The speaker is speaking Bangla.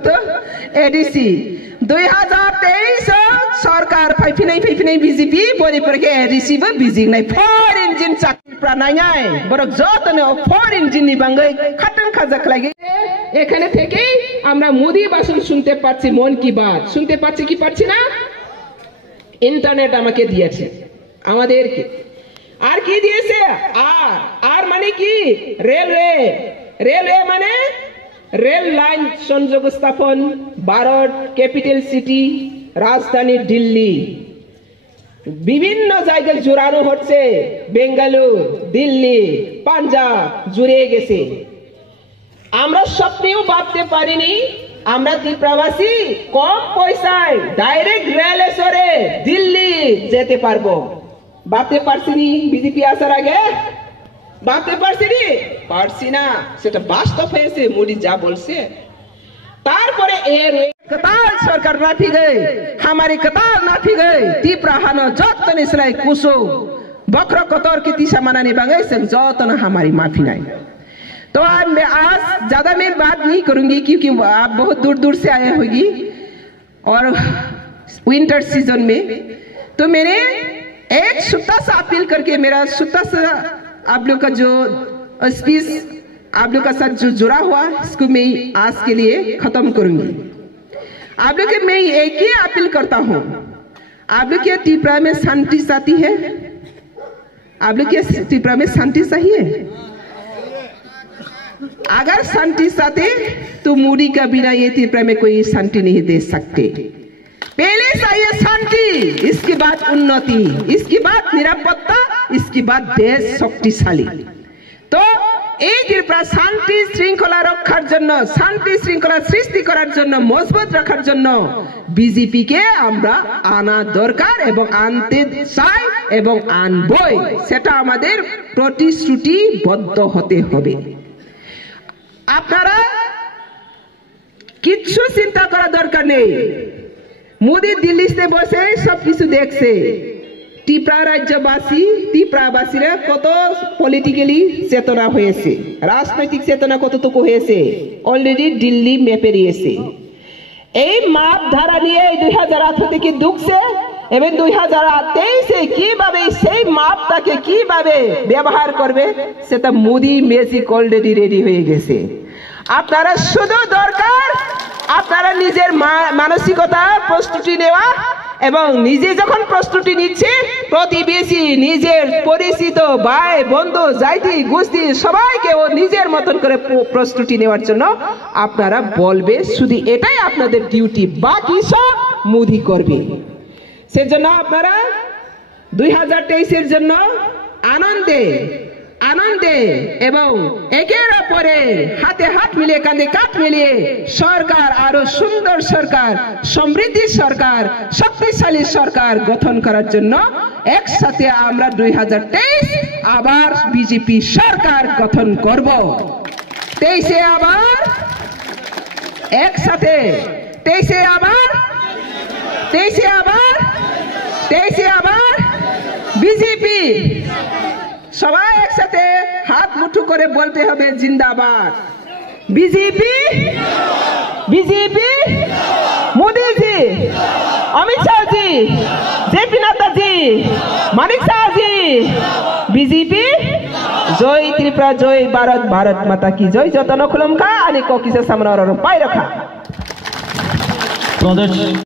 কত এডিসি 2023 সরকার ফাইফিনাই বিজেপি বলি পরে এডিসি বো বিজিং নাই ফর ইঞ্জিন চাকরি প্রাণায় বড় যতনে ফর ইঞ্জিন নি বাঙ্গাই খাটাং খাজাক লাগে এখানে থেকে আমরা মোদি ভাষণ শুনতে পাচ্ছি মন কি বাত শুনতে পাচ্ছি কি পাচ্ছি না ইন্টারনেট আমাকে দিয়েছে আমাদেরকে আর কি দিয়েছে আর মানে কি রেলওয়ে মানে রেল লাইন সংযোগ স্থাপন ভারত ক্যাপিটাল সিটি রাজধানী দিল্লি বিভিন্ন জায়গায় জোড়ানো হচ্ছে বেঙ্গালুরু দিল্লি পাঞ্জাব জুড়ে গেছে আমরা স্বপ্নেও ভাবতে পারিনি আমরা ত্রিপুরাবাসী কম পয়সায় ডাইরেক্ট রেলে চড়ে দিল্লি যেতে পারবো ভাবতে পারছিনি বিজেপি আসার আগে ভাবতে পারছি না সেটা বাস্তব হয়েছে মোদি যা বলছে তারপরে कतार सरकार नाफी गए हमारी कतार नाफी गए तीपरा हानो जतन इसलाई कुसो बकरा कतर की तीसा मनाने बांगे संग जतन हमारी माफी नहीं तो आज ज्यादा मैं बात नहीं करूंगी क्योंकि आप बहुत दूर दूर से आए होगी और विंटर सीजन में तो मैंने एक छोटा सा अपील करके मेरा छोटा सा आप लोग का जो स्पीच आप लोग का साथ जो जुड़ा हुआ इसको मैं आज के लिए खत्म करूंगी आप लोग के मैं एक ही अपील करता हूं आप लोग के त्रिपुरा में शांति चाहती है आप लोग के त्रिपुरा में शांति चाहिए अगर शांति चाहते तो मोदी का बिना ये त्रिपुरा में कोई शांति नहीं दे सकते पहले चाहिए शांति इसके बाद उन्नति इसके बाद निरापत्ता इसके बाद देश शक्तिशाली तो এই ত্রিপুরা শান্তি শৃঙ্খলা রক্ষার জন্য শান্তি শৃঙ্খলা সৃষ্টি করার জন্য মজবুত রাখার জন্য বিজেপি কে আমরা আনা দরকার এবং আনতে চাই এবং আনবই সেটা আমাদের প্রতিশ্রুতিবদ্ধ হতে হবে আপনারা কিচ্ছু চিন্তা করা দরকার নেই মোদি দিল্লিতে বসে সবকিছু দেখছে ত্রিপুরা রাজ্যবাসী ত্রিপুরাবাসীরা কত পলিটিক্যালি চেতনা হয়েছে রাজনৈতিক চেতনা কতটুকু হয়েছে অলরেডি দিল্লি ম্যাপে দিয়েছে এই মাপ ধারা নিয়ে 2018 থেকে ঢুকছে এবং 2023 কিভাবে সেই মাপটাকে কিভাবে ব্যবহার করবে সেটা মোদি ম্যাজিক অলরেডি রেডি হয়ে গেছে আপনারা শুধু দরকার আপনারা নিজের মানসিকতা প্রস্তুতি নেওয়া এবং নিজে যখন প্রস্তুতি নিচ্ছে প্রতিবেশী নিজের পরিচিত ভাই বন্ধু জাতি গোষ্ঠী সবাইকে ও নিজের মতন করে প্রস্তুতি নেওয়ার জন্য আপনারা বলবে শুধু এটাই আপনাদের ডিউটি বাকি সব মোদি করবে সেজন্য আপনারা 2023 এর জন্য আনন্দে এবং একের অপরের হাতে হাত মিলিয়ে কাঁধে কাঁধ মিলিয়ে সরকার আরো সুন্দর সরকার সমৃদ্ধি সরকার শক্তিশালী সরকার গঠন করার জন্য একসাথে আমরা 2023 আবার বিজেপি সরকার গঠন করব 23 আবার একসাথে 23 আবার বিজেপি সবাই একসাথে হাত মুঠো করে বলতে হবে জিন্দাবাদ বিজেপি মোদি জি অমিত শাহ জি জেপি নাড্ডা জি মানিক শাহ জি বিজেপি জয় ত্রিপুরা জয় ভারত মাতা কি জয় যতন খুলমকা আনি কোকিসে সামনে পাই রাখা